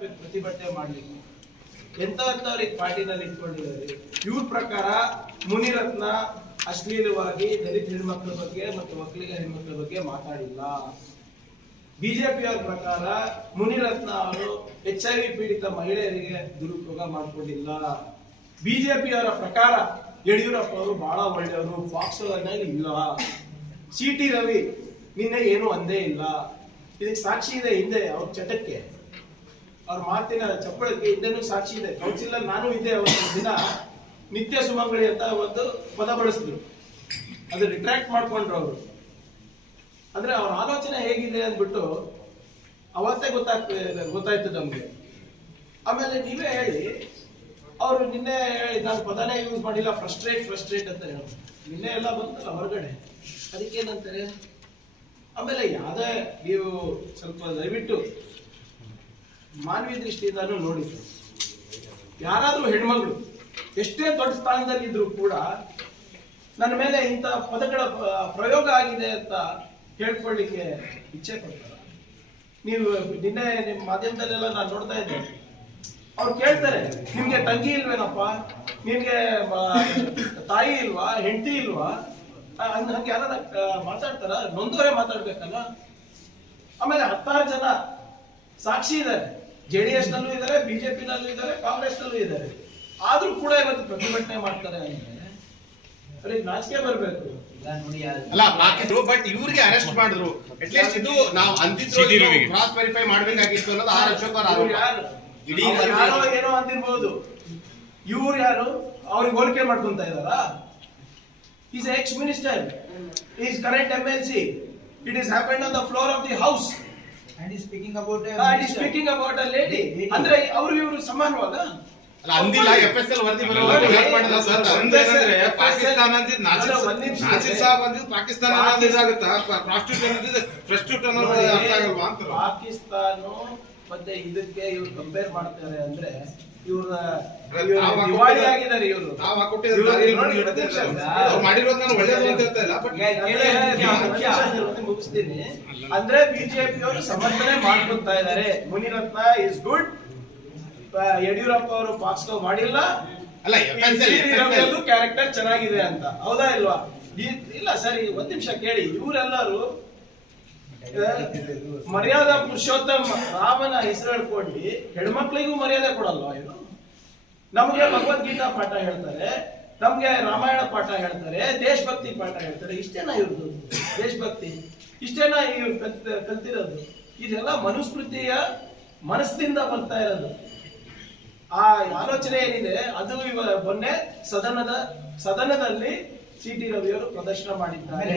ಪ್ರತಿಭಟನೆ ಮಾಡಲಿಕ್ಕೆ. ಎಂತ ಎಂತವ್ರಿಗೆ ಪಾರ್ಟಿನಲ್ಲಿ ಇಟ್ಕೊಂಡಿದ್ದಾರೆ. ಇವ್ರ ಪ್ರಕಾರ ಮುನಿರತ್ನ ಅಶ್ಲೀಲವಾಗಿ ದಲಿತ ಹೆಣ್ಮಕ್ಳ ಬಗ್ಗೆ ಮತ್ತು ಒಕ್ಕಲಿಗ ಹೆಣ್ಮಕ್ಳ ಬಗ್ಗೆ ಮಾತಾಡಿಲ್ಲ. ಬಿಜೆಪಿಯವರ ಪ್ರಕಾರ ಮುನಿರತ್ನ ಅವರು ಎಚ್ ಐ ವಿ ಪೀಡಿತ ಮಹಿಳೆಯರಿಗೆ ದುರುಪಯೋಗ ಮಾಡಿಕೊಂಡಿಲ್ಲ. ಬಿಜೆಪಿಯವರ ಪ್ರಕಾರ ಯಡಿಯೂರಪ್ಪ ಅವರು ಬಹಳ ಒಳ್ಳೆಯವರು ಪಾಕ್ಸೋನಲ್ಲಿ ಇಲ್ಲ. ಸಿ ಟಿ ರವಿ ನಿನ್ನೆ ಏನು ಅಂದೇ ಇಲ್ಲ. ಇದಕ್ಕೆ ಸಾಕ್ಷಿ ಇದೆ ಹಿಂದೆ ಅವ್ರ ಚಟಕ್ಕೆ. ಅವ್ರ ಮಾತಿನ ಚಪ್ಪಳಕ್ಕೆ ಇದನ್ನು ಸಾಕ್ಷಿ ಇದೆ? ಕೌನ್ಸಿಲರ್ ನಾನು ಇದ್ದೆ ಒಂದು ದಿನ. ನಿತ್ಯ ಸುಮಂಗಳಿ ಅಂತ ಒಂದು ಪದ ಬಳಸಿದ್ರು. ಅದು ರಿಟ್ರಾಕ್ಟ್ ಮಾಡ್ಕೊಂಡ್ರು ಅವರು. ಅಂದ್ರೆ ಅವ್ರ ಆಲೋಚನೆ ಹೇಗಿದೆ ಅಂದ್ಬಿಟ್ಟು ಅವತ್ತೇ ಗೊತ್ತಾಗ್ತ ಗೊತ್ತಾಯ್ತು ನಮ್ಗೆ. ಆಮೇಲೆ ನೀವೇ ಹೇಳಿ, ಅವರು ನಿನ್ನೆ ಹೇಳಿ ನಾನು ಪದನೇ ಯೂಸ್ ಮಾಡಿಲ್ಲ ಫ್ರಸ್ಟ್ರೇಟ್ ಫ್ರಸ್ಟ್ರೇಟ್ ಅಂತ ಹೇಳಿ. ನಿನ್ನೆ ಎಲ್ಲ ಬಂತಲ್ಲ ಹೊರಗಡೆ. ಅದಕ್ಕೇನಂತಾರೆ? ಆಮೇಲೆ ಯಾವುದೇ ನೀವು ಸ್ವಲ್ಪ ದಯವಿಟ್ಟು ಮಾನವೀಯ ದೃಷ್ಟಿಯಿಂದ ನೋಡಿ ಯಾರಾದರೂ ಹೆಣ್ಮಗಳು ಎಷ್ಟೇ ದೊಡ್ಡ ಸ್ಥಾನದಲ್ಲಿದ್ದರೂ ಕೂಡ ನನ್ನ ಮೇಲೆ ಇಂಥ ಪದಗಳ ಪ್ರಯೋಗ ಆಗಿದೆ ಅಂತ ಹೇಳ್ಕೊಳ್ಳಿಕ್ಕೆ ಇಚ್ಛೆ ಕೊಡ್ತಾರೆ ನೀವು ನಿನ್ನೆ ನಿಮ್ಮ ಮಾಧ್ಯಮದಲ್ಲೆಲ್ಲ ನಾನು ನೋಡ್ತಾ ಇದ್ದೆ. ಅವ್ರು ಕೇಳ್ತಾರೆ, ನಿಮಗೆ ತಂಗಿ ಇಲ್ವೇನಪ್ಪ? ನಿಮಗೆ ತಾಯಿ ಇಲ್ವಾ? ಹೆಂಡತಿ ಇಲ್ವಾ? ಹಂಗೆ ಯಾರ ಮಾತಾಡ್ತಾರ? ನೊಂದವರೇ ಮಾತಾಡ್ಬೇಕಲ್ಲ? ಆಮೇಲೆ ಹತ್ತಾರು ಜನ ಸಾಕ್ಷಿ ಇದ್ದಾರೆ. ಜೆ ಡಿ ಎಸ್ ನಲ್ಲೂ ಇದ್ದಾರೆ ಬಿಜೆಪಿ ನಲ್ಲೂ ಇದ್ದಾರೆ ಕಾಂಗ್ರೆಸ್ ನಲ್ಲೂ ಇದ್ದಾರೆ. ಆದ್ರೂ ಕೂಡ ಇವತ್ತು ಪ್ರತಿಭಟನೆ ಮಾಡ್ತಾರೆ ಅಂದ್ರೆ ಅವ್ರಿಗೆ ನಾಚಿಕೆ ಬರ್ಬೇಕು. ಅಲ್ಲ ಹಾಕಿದ್ರು ಬಟ್ ಇವ್ರಿಗೆ ಅರೆಸ್ಟ್ ಮಾಡಿದ್ರು. ಅಟ್ಲೀಸ್ಟ್ ಇದು ನಾವು ಅಂದಿದ್ರು ಕ್ರಾಸ್ ವೆರಿಫೈ ಮಾಡ್ಬೇಕಾಗಿತ್ತು ಅನ್ನೋದು ಆರ್ ಅಶೋಕ್ ಅವ್ರ ಯಾರು? ಇಡೀ ಅವ್ರು ಯಾರೋ ಏನೋ ಅಂದಿರ್ಬೋದು. ಇವ್ರು ಯಾರು? ಅವ್ರಿಗೆ ಹೋಲಿಕೆ ಮಾಡ್ಕೊಂತ ಇದಾರಾ is ex minister is current M L C it is happened on the floor of the house And he's speaking about a minister. ಅಂದ್ರೆ ಅವರು ಇವರು ಸಮಾನವಾಗ ಅಲ್ಲ ಅಂದಿಲ್ಲ ಎಫ್ ಎಸ್ ಎಲ್ ವರದಿ ನೋಡಿ, ಬರೋವರೆಗೂ help ಮಾಡಿಲ್ಲ ಸರ್, ಸರ್ ಒಂದ್ ಏನಂದ್ರೆ ಪಾಕಿಸ್ತಾನ ಅಂದಿದ್ ನಾಸಿರ್ ಅಲ್ಲ, ಒಂದ್ ನಿಮಿಷ ನಾಸಿರ್ ಸಾಹಬ್ ಅಂದಿದ್ ಪಾಕಿಸ್ತಾನ ಅನ್ನೋದು ಇದಾಗುತ್ತಾ? ಪ್ರಾಸ್ಟಿಟ್ಯೂಟ್ ಅನ್ನೋದು ಫ್ರೆಸ್ಟ್ಯೂಟ್ ಅನ್ನೋದು ಅರ್ಥ ಆಗಲ್ವಾ ಅಂತ ಪಾಕಿಸ್ತಾನ ಮತ್ತೆ ಇದಕ್ಕೆ ಇವ್ರು ಕಂಪೇರ್ ಮಾಡ್ತಾರೆ ಅಂದ್ರೆ ಇವ್ರ ದಿವಾಳಿ ಆಗಿದ್ದಾರೆ ಇವರು. ಮುಗಿಸ್ತೀನಿ. ಅಂದ್ರೆ ಬಿಜೆಪಿ ಅವರು ಸಮರ್ಥನೆ ಮಾಡ್ಕೊತಾ ಇದ್ದಾರೆ. ಮುನಿರತ್ನ ಇಸ್ ಗುಡ್ ಯಡಿಯೂರಪ್ಪ ಅವರು ಪಾಕ್ಸ್ಕೋ ಮಾಡಿಲ್ಲ. ಕ್ಯಾರೆಕ್ಟರ್ ಚೆನ್ನಾಗಿದೆ ಅಂತ. ಹೌದಾ ಇಲ್ವಾ? ಇಲ್ಲ ಸರಿ ಒಂದ್ ನಿಮಿಷ ಕೇಳಿ. ಇವರೆಲ್ಲರೂ ಮರ್ಯಾದಾ ಪುರುಷೋತ್ತಮ ರಾಮನ ಹೆಸರು ಹೇಳ್ಕೊಂಡು ಹೆಣ್ಮಕ್ಳಿಗೂ ಮರ್ಯಾದೆ ಕೊಡಲ್ವಾ ಇದು? ನಮ್ಗೆ ಭಗವದ್ಗೀತಾ ಪಾಠ ಹೇಳ್ತಾರೆ, ನಮ್ಗೆ ರಾಮಾಯಣ ಪಾಠ ಹೇಳ್ತಾರೆ, ದೇಶಭಕ್ತಿ ಪಾಠ ಹೇಳ್ತಾರೆ. ಇಷ್ಟೇನಾ ಇವ್ರದ್ದು ದೇಶಭಕ್ತಿ. ಇಷ್ಟೇನಾ ಇವ್ರು ಕಲ್ತ್, ಕಲ್ತಿರೋದು? ಇದೆಲ್ಲ ಮನುಸ್ಮೃತಿಯ ಮನಸ್ಸಿನಿಂದ ಬರ್ತಾ ಇರೋದು. ಆ ಆಲೋಚನೆ ಏನಿದೆ, ಅದು ಇವ ಮೊನ್ನೆ ಸದನದ, ಸದನದಲ್ಲಿ ಸಿ ಟಿ ರವಿಯವರು ಪ್ರದರ್ಶನ ಮಾಡಿದ್ದಾರೆ.